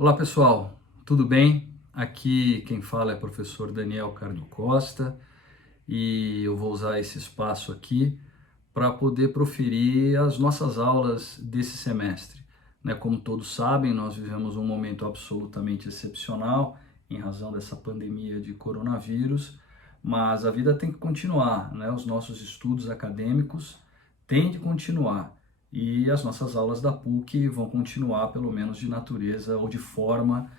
Olá pessoal, tudo bem? Aqui quem fala é o professor Daniel Cardo Costa e eu vou usar esse espaço aqui para poder proferir as nossas aulas desse semestre. Como todos sabem, nós vivemos um momento absolutamente excepcional em razão dessa pandemia de coronavírus, mas a vida tem que continuar, Os nossos estudos acadêmicos têm de continuar e as nossas aulas da PUC vão continuar, pelo menos de natureza ou de forma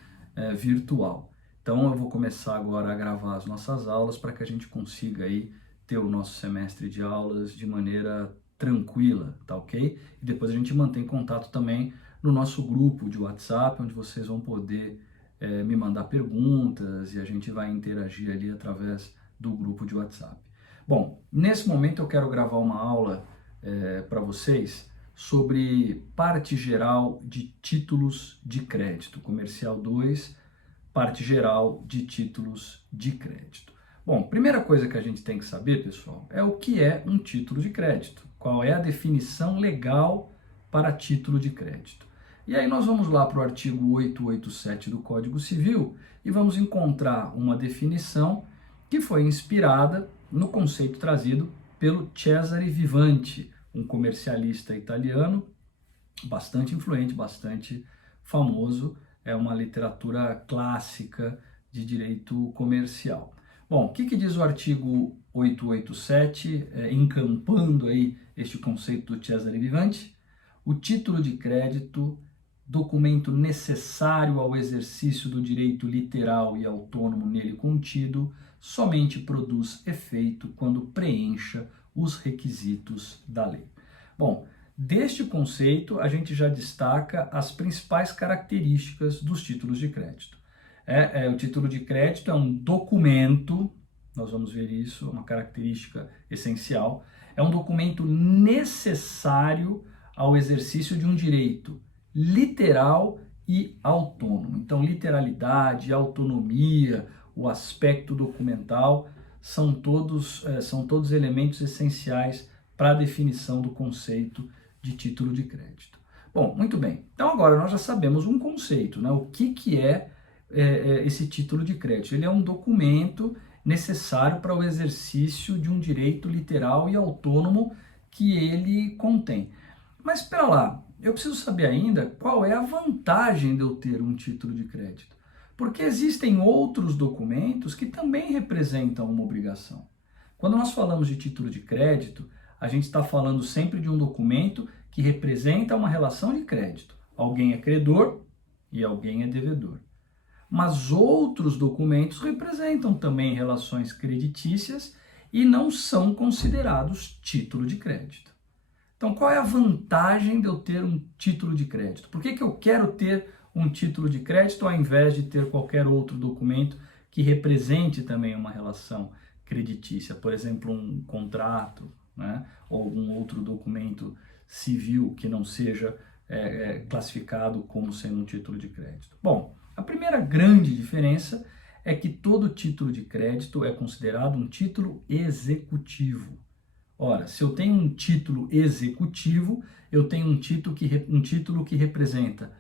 virtual. Então eu vou começar agora a gravar as nossas aulas para que a gente consiga aí ter o nosso semestre de aulas de maneira tranquila, tá ok? E depois a gente mantém contato também no nosso grupo de WhatsApp, onde vocês vão poder me mandar perguntas e a gente vai interagir ali através do grupo de WhatsApp. Bom, nesse momento eu quero gravar uma aula para vocês sobre parte geral de títulos de crédito, comercial 2, parte geral de títulos de crédito. Bom, primeira coisa que a gente tem que saber, pessoal, é o que é um título de crédito. Qual é a definição legal para título de crédito? E aí nós vamos lá para o artigo 887 do Código Civil e vamos encontrar uma definição que foi inspirada no conceito trazido pelo Cesare Vivante, um comercialista italiano bastante influente, bastante famoso, é uma literatura clássica de direito comercial. Bom, o que diz o artigo 887, encampando aí este conceito do Cesare Vivante? O título de crédito, documento necessário ao exercício do direito literal e autônomo nele contido, somente produz efeito quando preencha os requisitos da lei. Bom, deste conceito, a gente já destaca as principais características dos títulos de crédito. O título de crédito é um documento, nós vamos ver isso, uma característica essencial, é um documento necessário ao exercício de um direito literal e autônomo. Então, literalidade, autonomia, o aspecto documental são todos elementos essenciais para a definição do conceito de título de crédito. Bom, muito bem. Então agora nós já sabemos um conceito, O que é esse título de crédito? Ele é um documento necessário para o exercício de um direito literal e autônomo que ele contém. Mas espera lá, eu preciso saber ainda qual é a vantagem de eu ter um título de crédito. Porque existem outros documentos que também representam uma obrigação. Quando nós falamos de título de crédito, a gente está falando sempre de um documento que representa uma relação de crédito. Alguém é credor e alguém é devedor. Mas outros documentos representam também relações creditícias e não são considerados título de crédito. Então, qual é a vantagem de eu ter um título de crédito? Por que eu quero ter um título de crédito ao invés de ter qualquer outro documento que represente também uma relação creditícia? Por exemplo, um contrato, ou algum outro documento civil que não seja classificado como sendo um título de crédito. Bom, a primeira grande diferença é que todo título de crédito é considerado um título executivo. Ora, se eu tenho um título executivo, eu tenho um título que representa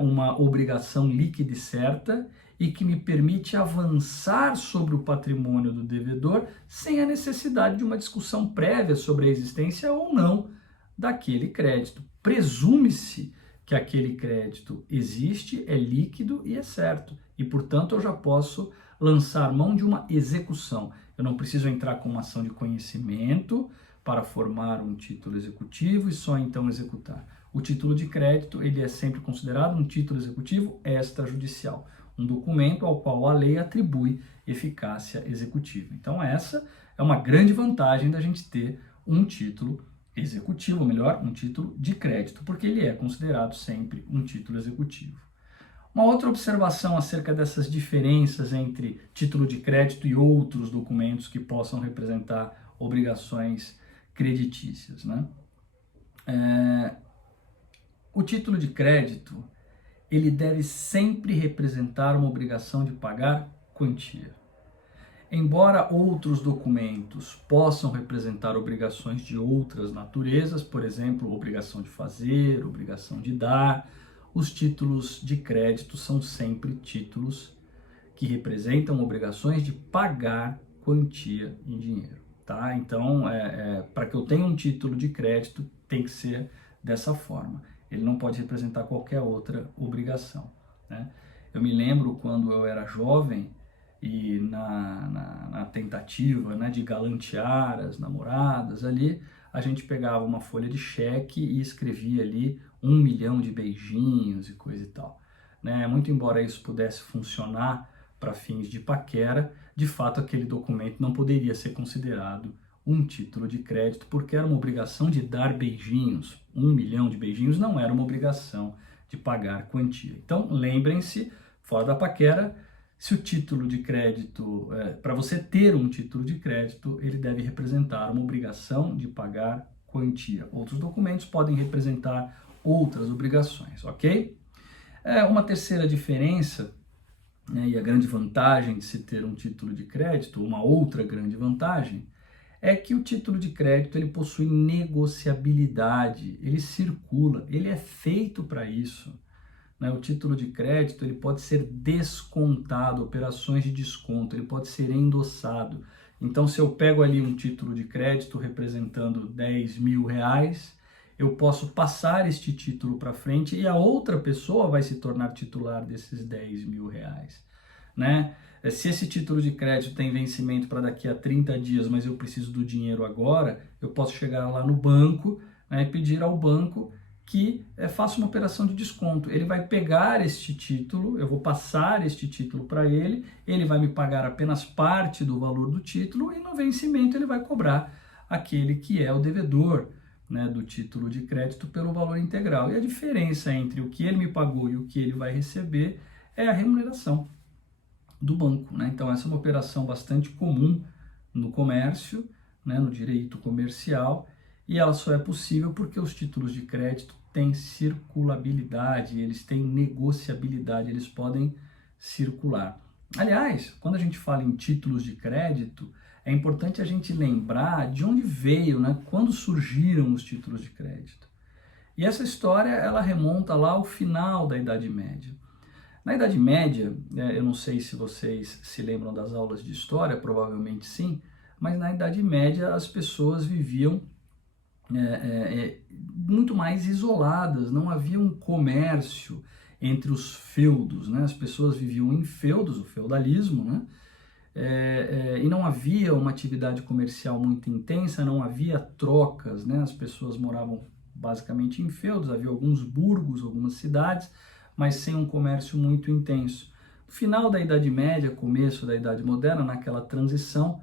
uma obrigação líquida e certa e que me permite avançar sobre o patrimônio do devedor sem a necessidade de uma discussão prévia sobre a existência ou não daquele crédito. Presume-se que aquele crédito existe, é líquido e é certo. E, portanto, eu já posso lançar mão de uma execução. Eu não preciso entrar com uma ação de conhecimento para formar um título executivo e só então executar. O título de crédito, ele é sempre considerado um título executivo extrajudicial, um documento ao qual a lei atribui eficácia executiva. Então essa é uma grande vantagem da gente ter um título executivo, ou melhor, um título de crédito, porque ele é considerado sempre um título executivo. Uma outra observação acerca dessas diferenças entre título de crédito e outros documentos que possam representar obrigações creditícias, O título de crédito, ele deve sempre representar uma obrigação de pagar quantia. Embora outros documentos possam representar obrigações de outras naturezas, por exemplo, obrigação de fazer, obrigação de dar, os títulos de crédito são sempre títulos que representam obrigações de pagar quantia em dinheiro, tá? Então, para que eu tenha um título de crédito, tem que ser dessa forma. Ele não pode representar qualquer outra obrigação, né? Eu me lembro quando eu era jovem e na tentativa, né, de galantear as namoradas ali, a gente pegava uma folha de cheque e escrevia ali 1 milhão de beijinhos e coisa e tal, né? Muito embora isso pudesse funcionar para fins de paquera, de fato aquele documento não poderia ser considerado um título de crédito, porque era uma obrigação de dar beijinhos. 1 milhão de beijinhos não era uma obrigação de pagar quantia. Então, lembrem-se, fora da paquera, se o título de crédito, para você ter um título de crédito, ele deve representar uma obrigação de pagar quantia. Outros documentos podem representar outras obrigações, ok? Uma terceira diferença, né, e a grande vantagem de se ter um título de crédito, uma outra grande vantagem, é que o título de crédito ele possui negociabilidade, ele circula, ele é feito para isso, né? O título de crédito ele pode ser descontado, operações de desconto, ele pode ser endossado. Então, se eu pego ali um título de crédito representando 10 mil reais, eu posso passar este título para frente e a outra pessoa vai se tornar titular desses 10 mil reais, né? Se esse título de crédito tem vencimento para daqui a 30 dias, mas eu preciso do dinheiro agora, eu posso chegar lá no banco, né, e pedir ao banco que faça uma operação de desconto. Ele vai pegar este título, eu vou passar este título para ele, ele vai me pagar apenas parte do valor do título e no vencimento ele vai cobrar aquele que é o devedor, né, do título de crédito pelo valor integral. E a diferença entre o que ele me pagou e o que ele vai receber é a remuneração do banco, né? Então essa é uma operação bastante comum no comércio, né, no direito comercial, e ela só é possível porque os títulos de crédito têm circulabilidade, eles têm negociabilidade, eles podem circular. Aliás, quando a gente fala em títulos de crédito, é importante a gente lembrar de onde veio, né, quando surgiram os títulos de crédito. E essa história ela remonta lá ao final da Idade Média. Na Idade Média, eu não sei se vocês se lembram das aulas de história, provavelmente sim, mas na Idade Média as pessoas viviam muito mais isoladas, não havia um comércio entre os feudos, né? As pessoas viviam em feudos, o feudalismo, né? E não havia uma atividade comercial muito intensa, não havia trocas, né? As pessoas moravam basicamente em feudos, havia alguns burgos, algumas cidades, mas sem um comércio muito intenso. No final da Idade Média, começo da Idade Moderna, naquela transição,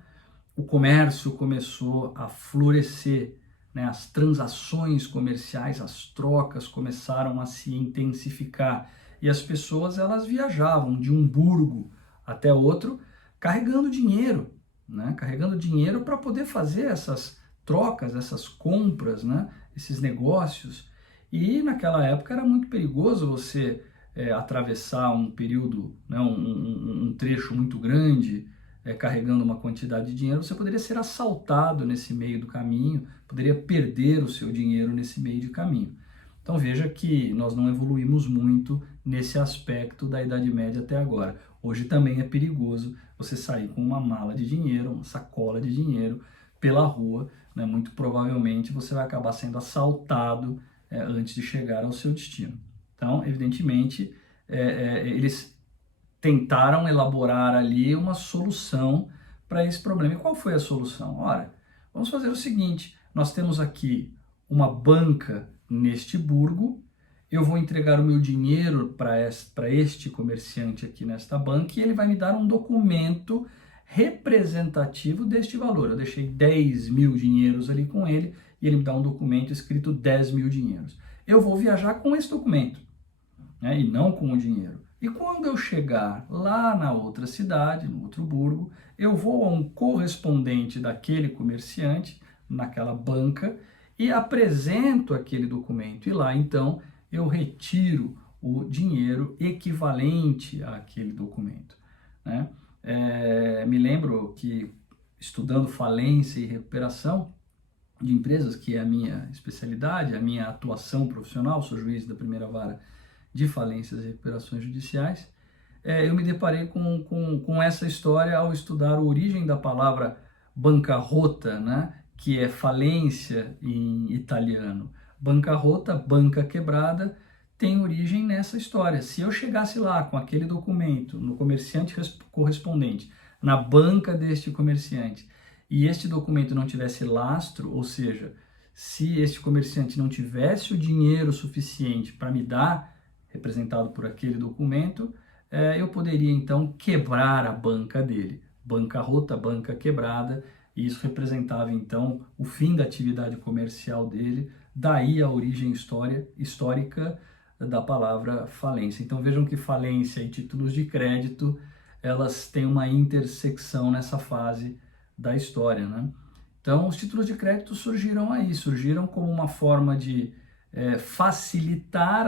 o comércio começou a florescer, né? As transações comerciais, as trocas começaram a se intensificar e as pessoas elas viajavam de um burgo até outro carregando dinheiro, né? Carregando dinheiro para poder fazer essas trocas, essas compras, né? Esses negócios. E naquela época era muito perigoso você atravessar um período, né, um trecho muito grande, carregando uma quantidade de dinheiro. Você poderia ser assaltado nesse meio do caminho, poderia perder o seu dinheiro nesse meio de caminho. Então veja que nós não evoluímos muito nesse aspecto da Idade Média até agora. Hoje também é perigoso você sair com uma mala de dinheiro, uma sacola de dinheiro pela rua, né? Muito provavelmente você vai acabar sendo assaltado antes de chegar ao seu destino. Então, evidentemente, eles tentaram elaborar ali uma solução para esse problema. E qual foi a solução? Ora, vamos fazer o seguinte, nós temos aqui uma banca neste burgo, eu vou entregar o meu dinheiro para este comerciante aqui nesta banca e ele vai me dar um documento representativo deste valor. Eu deixei 10 mil dinheiros ali com ele e ele me dá um documento escrito 10 mil dinheiros. Eu vou viajar com esse documento, né, e não com o dinheiro. E quando eu chegar lá na outra cidade, no outro burgo, eu vou a um correspondente daquele comerciante, naquela banca, e apresento aquele documento. E lá, então, eu retiro o dinheiro equivalente àquele documento, né? Me lembro que, estudando falência e recuperação de empresas, que é a minha especialidade, a minha atuação profissional, sou juiz da primeira vara de falências e recuperações judiciais, eu me deparei com essa história ao estudar a origem da palavra bancarrota, né, que é falência em italiano. Bancarrota, banca quebrada, tem origem nessa história. Se eu chegasse lá com aquele documento no comerciante correspondente, na banca deste comerciante, e este documento não tivesse lastro, ou seja, se este comerciante não tivesse o dinheiro suficiente para me dar, representado por aquele documento, eu poderia então quebrar a banca dele. Bancarrota, banca quebrada, e isso representava então o fim da atividade comercial dele, daí a origem histórica da palavra falência. Então vejam que falência e títulos de crédito, elas têm uma intersecção nessa fase da história, né? Então os títulos de crédito surgiram como uma forma de facilitar